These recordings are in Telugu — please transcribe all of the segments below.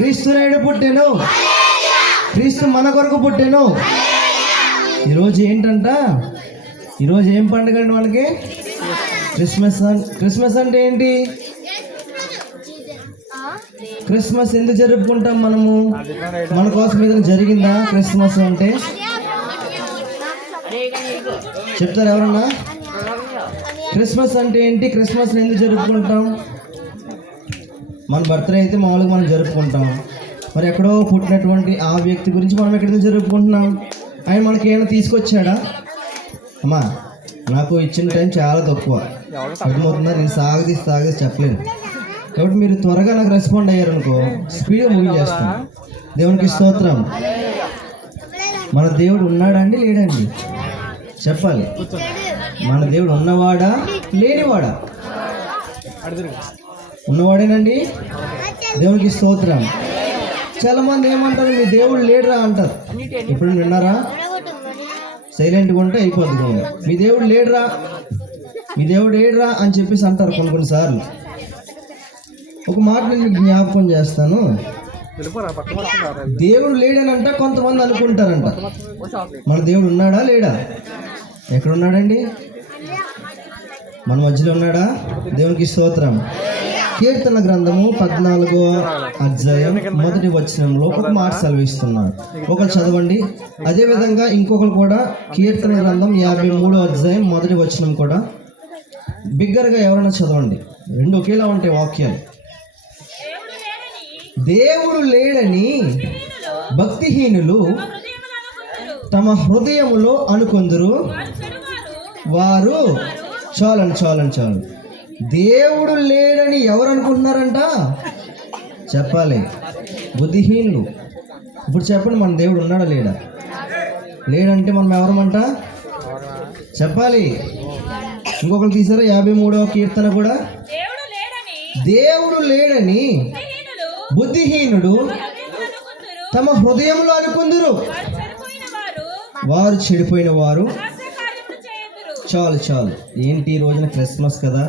క్రీస్తు నాయుడు పుట్టాను, క్రీస్తు మన కొరకు పుట్టాను. ఈరోజు ఏంటంట, ఈరోజు ఏం పండుగ అండి మనకి? క్రిస్మస్. క్రిస్మస్ అంటే ఏంటి? క్రిస్మస్ ఎందుకు జరుపుకుంటాం మనము? మన కోసం ఏదైనా జరిగిందా క్రిస్మస్ అంటే? చెప్తారు ఎవరన్నా? క్రిస్మస్ అంటే ఏంటి? క్రిస్మస్ ఎందుకు జరుపుకుంటాం? మన బర్త్డే అయితే మామూలుగా మనం జరుపుకుంటాం. మరి ఎక్కడో పుట్టినటువంటి ఆ వ్యక్తి గురించి మనం ఎక్కడ జరుపుకుంటున్నాం? ఆయన మనకి ఏమైనా తీసుకొచ్చాడా? అమ్మా, నాకు ఇచ్చిన టైం చాలా తక్కువ, అర్థమవుతుందా? నేను సాగదీసి చెప్పలేను. కాబట్టి మీరు త్వరగా నాకు రెస్పాండ్ అయ్యారనుకో, స్పీడ్గా ముగించేస్తాను. దేవునికి స్తోత్రం. మన దేవుడు ఉన్నాడా అండి, లేడండి? చెప్పాలి. మన దేవుడు ఉన్నవాడా, లేనివాడా? ఉన్నవాడేనండి. దేవునికి స్తోత్రం. చాలా మంది ఏమంటారు, మీ దేవుడు లేడురా అంటారు. ఇప్పుడు విన్నారా? సైలెంట్గా ఉంటే అయిపోద్ది. మీ దేవుడు లేడురా, మీ దేవుడు ఏడురా అని చెప్పేసి అంటారు కొన్నిసార్లు. ఒక మాట నేను మీకు జ్ఞాపకం చేస్తాను. దేవుడు లేడనంట కొంతమంది అనుకుంటారంట. మన దేవుడు ఉన్నాడా, లేడా? ఎక్కడున్నాడండి? మన మధ్యలో ఉన్నాడా? దేవునికి స్తోత్రం. కీర్తన గ్రంథము 14వ అధ్యాయం 1వ వచనంలో ఒక మాట సెలవిస్తున్నాడు. ఒకరు చదవండి. అదేవిధంగా ఇంకొకరు కూడా కీర్తన గ్రంథం 53వ అధ్యాయం 1వ వచనం కూడా బిగ్గరగా ఎవరైనా చదవండి. రెండు ఒకేలా ఉంటాయి వాక్యాలు. దేవుడు లేడని భక్తిహీనులు తమ హృదయములో అనుకొందురు, వారు చాలు. దేవుడు లేడని ఎవరు అనుకుంటున్నారంట? చెప్పాలి. బుద్ధిహీనులు. ఇప్పుడు చెప్పండి, మన దేవుడు ఉన్నాడా, లేడా? లేడంటే మనం ఎవరమంట? చెప్పాలి. ఇంకొకరు తీసారా? 53వ కీర్తన కూడా, దేవుడు లేడని బుద్ధిహీనుడు తమ హృదయంలో అనుకుందురు, వారు చెడిపోయిన వారు. చాలు. ఏంటి ఈ రోజున క్రిస్మస్ కదా,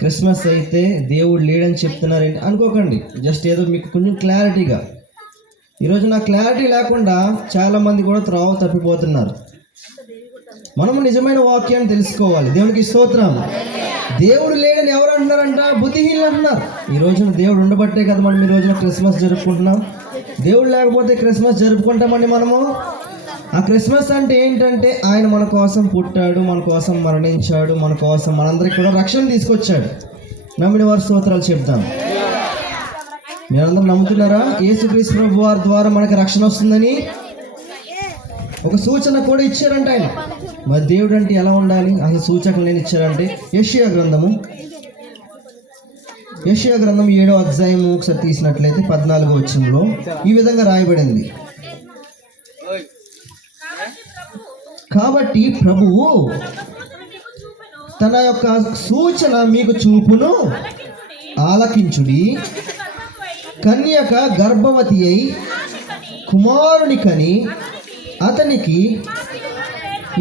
క్రిస్మస్ అయితే దేవుడు లేడని చెప్తున్నారేంటి అనుకోకండి. జస్ట్ ఏదో మీకు కొంచెం క్లారిటీగా. ఈరోజు నాకు క్లారిటీ లేకుండా చాలామంది కూడా త్రోవ తప్పిపోతున్నారు. మనము నిజమైన వాక్యాన్ని తెలుసుకోవాలి. దేవునికి స్తోత్రం. దేవుడు లేడని ఎవరు అంటున్నారంట? బుద్ధిహీనులు అంటున్నారు. ఈ రోజున దేవుడు ఉండబట్టే కదా మనం ఈ రోజున క్రిస్మస్ జరుపుకుంటున్నాం. దేవుడు లేకపోతే క్రిస్మస్ జరుపుకుంటామండి మనము. ఆ క్రిస్మస్ అంటే ఏంటంటే ఆయన మన కోసం పుట్టాడు, మన కోసం మరణించాడు, మన కోసం మనందరికీ కూడా రక్షణ తీసుకొచ్చాడు. నమ్మిన వారి స్తోత్రాలు చెప్తాం. మీరందరూ నమ్ముతున్నారా? యేసుక్రీస్తు ప్రభు వారి ద్వారా మనకి రక్షణ వస్తుందని ఒక సూచన కూడా ఇచ్చారంట ఆయన. మరి దేవుడు అంటే ఎలా ఉండాలి? అసలు సూచనలు నేను ఇచ్చారంటే యెషయా గ్రంథం 7వ అధ్యాయము ఒకసారి తీసినట్లయితే 14వ వచనంలో ఈ విధంగా రాయబడింది. కాబట్టి ప్రభువు తన యొక్క సూచన మీకు చూపును, ఆలకించుడి. కన్యక గర్భవతి అయి కుమారుని కని అతనికి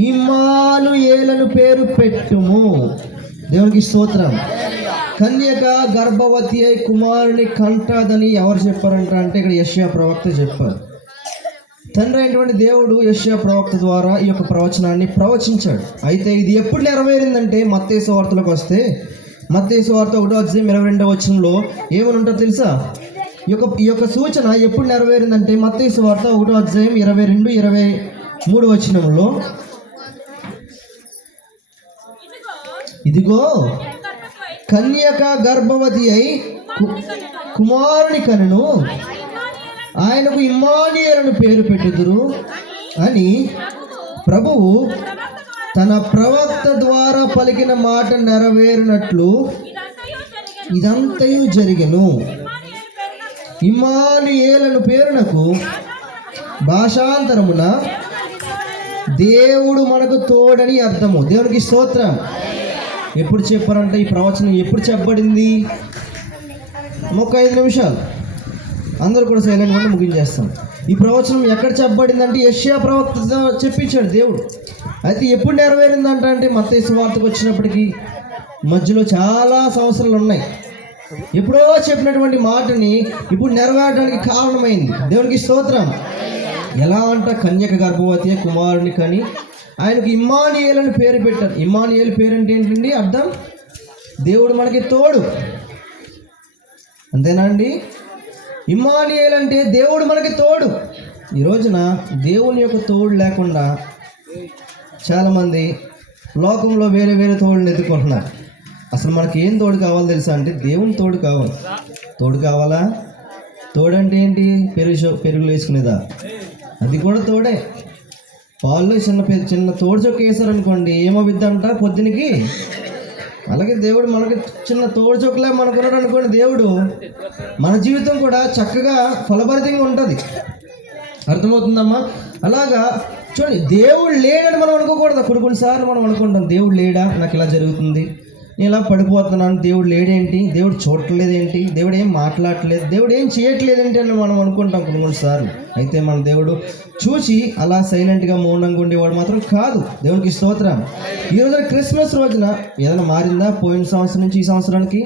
ఇమ్మానుయేలను పేరు పెట్టుము. దేవునికి స్తోత్రం. కన్యక గర్భవతి అయి కుమారుని కంటదని ఎవరు చెప్పారంట అంటే ఇక్కడ యెషయా ప్రవక్త చెప్పారు. తండ్రి అయినటువంటి దేవుడు యెషయా ప్రవక్త ద్వారా ఈ యొక్క ప్రవచనాన్ని ప్రవచించాడు. అయితే ఇది ఎప్పుడు నెరవేరిందంటే మత్తయి సువార్తలోకి వస్తే మత్తయి సువార్త 1వ అధ్యాయం 22వ వచనంలో ఏమని ఉంటుందో తెలుసా? ఈ యొక్క సూచన ఎప్పుడు నెరవేరిందంటే మత్తయి సువార్త 1వ అధ్యాయం 22, 23 వచనంలో, ఇదిగో కన్యక గర్భవతి అయి కుమారుని కనును, ఆయనకు ఇమ్మానుయేలును పేరు పెట్టుదురు అని ప్రభువు తన ప్రవక్త ద్వారా పలికిన మాట నెరవేరినట్లు ఇదంతయు జరిగెను. ఇమ్మానుయేలును పేరునకు భాషాంతరమున దేవుడు మనకు తోడని అర్థము. దేవునికి స్తోత్రం. ఎప్పుడు చెప్పారంటే ఈ ప్రవచనం ఎప్పుడు చెప్పబడింది? ఒక 5 నిమిషాలు అందరూ కూడా సైలెంట్ గా ముగించేస్తాం. ఈ ప్రవచనం ఎక్కడ చెప్పబడిందంటే యెషయా ప్రవక్త చెప్పించాడు దేవుడు. అయితే ఎప్పుడు నెరవేరిందంటే మత్తయి సువార్తకు వచ్చినప్పటికీ మధ్యలో చాలా సంవత్సరాలు ఉన్నాయి. ఎప్పుడో చెప్పినటువంటి మాటని ఇప్పుడు నెరవేరడానికి కారణమైంది. దేవునికి స్తోత్రం. ఎలా అంట, కన్యక గర్భవతి కుమారుని కని ఆయనకు ఇమ్మానుయేల్ అని పేరు పెట్టారు. ఇమ్మానుయేల్ పేరు అంటే ఏంటండి అర్థం? దేవుడు మనకి తోడు. అంతేనా అండి? ఇమ్మానుయేల్ అంటే దేవుడు మనకి తోడు. ఈ రోజున దేవుని యొక్క తోడు లేకుండా చాలామంది లోకంలో వేరే వేరే తోడుని ఎత్తుకుంటున్నారు. అసలు మనకి ఏం తోడు కావాలో తెలుసా అంటే దేవుని తోడు కావాలి. తోడు కావాలా? తోడు అంటే ఏంటి? పెరుగులు వేసుకునేదా? అది కూడా తోడే. పాల్లో చిన్న తోడు చొక్క వేసారనుకోండి, ఏమవుద్దంట పొద్దునకి. అలాగే దేవుడు మనకి చిన్న తోడు చొక్కలే మనకున్నాడు అనుకోండి, దేవుడు మన జీవితం కూడా చక్కగా ఫలభరితంగా ఉంటుంది. అర్థమవుతుందమ్మా? అలాగా చూడండి, దేవుడు లేడని మనం అనుకోకూడదు. కొన్నిసార్లు మనం అనుకుంటాం, దేవుడు లేడా, నాకు ఇలా జరుగుతుంది, నేను ఇలా పడిపోతున్నాను, దేవుడు లేడేంటి, దేవుడు చూడట్లేదేంటి, దేవుడు ఏం మాట్లాడట్లేదు, దేవుడు ఏం చేయట్లేదేంటి అని మనం అనుకుంటాం కొన్నిసార్లు. అయితే మన దేవుడు చూసి అలా సైలెంట్గా మౌనంగా ఉండేవాడు మాత్రం కాదు. దేవునికి స్తోత్రం. ఈ రోజున క్రిస్మస్ రోజున ఏదైనా మారిందా? పోయిన సంవత్సరం నుంచి ఈ సంవత్సరానికి?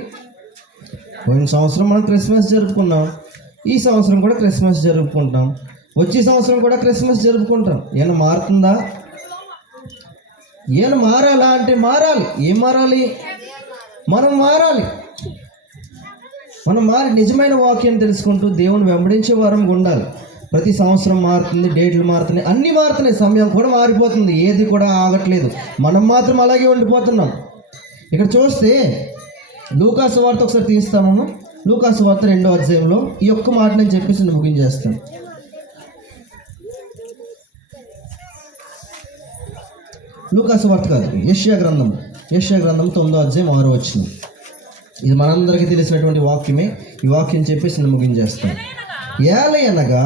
పోయిన సంవత్సరం మనం క్రిస్మస్ జరుపుకున్నాం, ఈ సంవత్సరం కూడా క్రిస్మస్ జరుపుకుంటాం, వచ్చే సంవత్సరం కూడా క్రిస్మస్ జరుపుకుంటాం. ఏమైనా మారుతుందా? ఏమైనా మారాలా అంటే మారాలి. ఏం మారాలి? మనం మారాలి. మనం మారి నిజమైన వాక్యం తెలుసుకుంటూ దేవుని వెంబడించే వారం ఉండాలి. ప్రతి సంవత్సరం మారుతుంది, డేట్లు మారుతున్నాయి, అన్నీ మారుతున్నాయి, సమయం కూడా మారిపోతుంది, ఏది కూడా ఆగట్లేదు. మనం మాత్రం అలాగే ఉండిపోతున్నాం. ఇక్కడ చూస్తే లూకాసు వార్త ఒకసారి తీస్తాము. లూకాసు వార్త 2వ అధ్యాయంలో ఈ ఒక్క మాట నేను చెప్పేసి ముగించేస్తాను. లూకాసు వార్త కాదు, యెషయా గ్రంథం 9వ అధ్యాయం 6వ వచనం. ఇది మనందరికీ తెలిసినటువంటి వాక్యమే. ఈ వాక్యం చెప్పేసి నేను ముగించేస్తాను. ఏలయనగా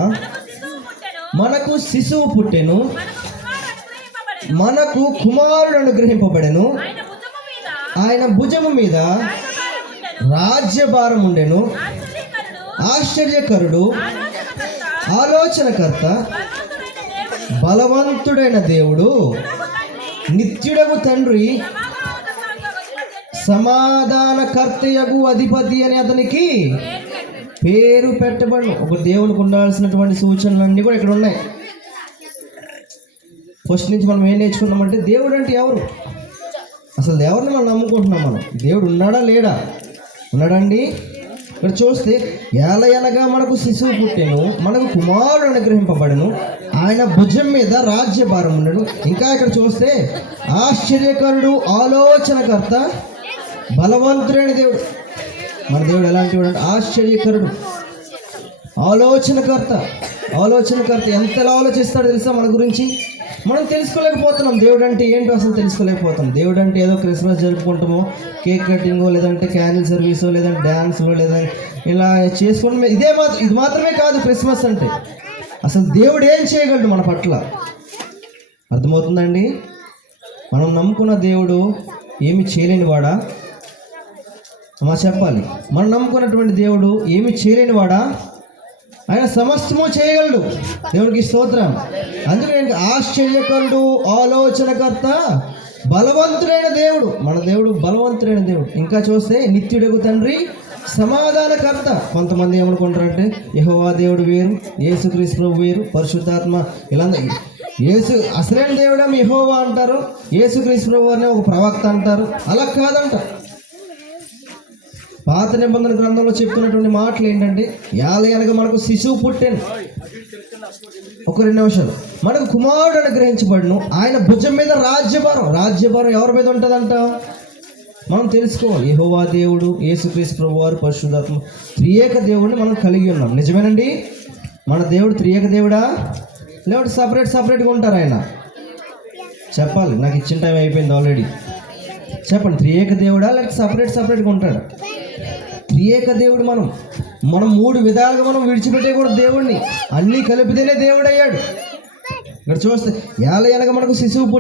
మనకు శిశువు పుట్టెను, మనకు కుమారుడు అనుగ్రహింపబడెను, ఆయన భుజము మీద రాజ్యభారం ఉండెను. ఆశ్చర్యకరుడు, ఆలోచనకర్త, బలవంతుడైన దేవుడు, నిత్యుడగు తండ్రి, సమాధానకర్తయగు అధిపతి అని అతనికి పేరు పెట్టబడు. ఒక దేవునికి ఉండాల్సినటువంటి సూచనలన్నీ కూడా ఇక్కడ ఉన్నాయి. ఫస్ట్ నుంచి మనం ఏం నేర్చుకున్నామంటే, దేవుడు అంటే ఎవరు? అసలు ఎవరిని మనం నమ్ముకుంటున్నాం? మనం దేవుడు ఉన్నాడా లేడా? ఉన్నాడండి. ఇక్కడ చూస్తే ఏలయనగా మనకు శిశువు పుట్టెను, మనకు కుమారుడు అనుగ్రహింపబడెను, ఆయన భుజం మీద రాజ్యభారం ఉండడు. ఇంకా ఇక్కడ చూస్తే ఆశ్చర్యకరుడు, ఆలోచనకర్త, బలవంతుడైన దేవుడు. మన దేవుడు ఎలాంటి వాడు అంటే ఆశ్చర్యకరుడు, ఆలోచనకర్త. ఎంతలా ఆలోచిస్తాడో తెలుసా మన గురించి? మనం తెలుసుకోలేకపోతున్నాం. దేవుడు అంటే ఏంటో అసలు తెలుసుకోలేకపోతాం. దేవుడు అంటే ఏదో క్రిస్మస్ జరుపుకుంటామో, కేక్ కటింగో, లేదంటే క్యాండిల్ సర్వీసో, లేదంటే డ్యాన్స్లో, లేదంటే ఇలా చేసుకుంటాం. ఇది మాత్రమే కాదు క్రిస్మస్ అంటే. అసలు దేవుడు ఏం చేయగలడు మన పట్ల? అర్థమవుతుందండి? మనం నమ్ముకున్న దేవుడు ఏమి చేయలేని వాడా? చెప్పాలి. మనం నమ్ముకున్నటువంటి దేవుడు ఏమి చేయలేని వాడా? ఆయన సమస్తము చేయగలడు. దేవునికి స్తోత్రం. అందుకే ఆశ్చర్యకరుడు, ఆలోచనకర్త, బలవంతుడైన దేవుడు. మన దేవుడు బలవంతుడైన దేవుడు. ఇంకా చూస్తే నిత్యుడగు తండ్రి, సమాధానకర్త. కొంతమంది ఏమనుకుంటారంటే యెహోవా దేవుడు వేరు, యేసుక్రీస్తు ప్రభు వేరు, పరిశుద్ధాత్మ ఇలా. అసలైన దేవుడా యెహోవా అంటారు, యేసుక్రీస్తు ప్రభు అనే ఒక ప్రవక్త అంటారు. అలా కాదంట. పాత నిబంధన గ్రంథంలో చెప్తున్నటువంటి మాటలు ఏంటంటే, ఏలయనగా మనకు శిశువు పుట్టెను. ఒక 2 నిమిషాలు. మనకు కుమారుడు అనుగ్రహించబడును, ఆయన భుజం మీద రాజ్యభారం ఎవరి మీద ఉంటుందంట? మనం తెలుసుకోవాలి. యెహోవా దేవుడు, యేసుక్రీస్తు ప్రభువారు, పరిశుద్ధాత్మ, త్రియేక దేవుడిని మనం కలిగి ఉన్నాం. నిజమేనండి? మన దేవుడు త్రియేక దేవుడా, లేకపోతే సపరేట్గా ఉంటారు? ఆయన చెప్పాలి. నాకు ఇచ్చిన టైం అయిపోయింది ఆల్రెడీ. చెప్పండి, త్రియేక దేవుడా లేకపోతే సపరేట్గా ఉంటాడు? త్రియేక దేవుడు. మనం 3 విధాలుగా మనం విడిచిపెట్టేకూడదు దేవుడిని. అన్నీ కలిపితేనే దేవుడు అయ్యాడు. ఇక్కడ చూస్తే ఏలయనగా మనకు శిశువు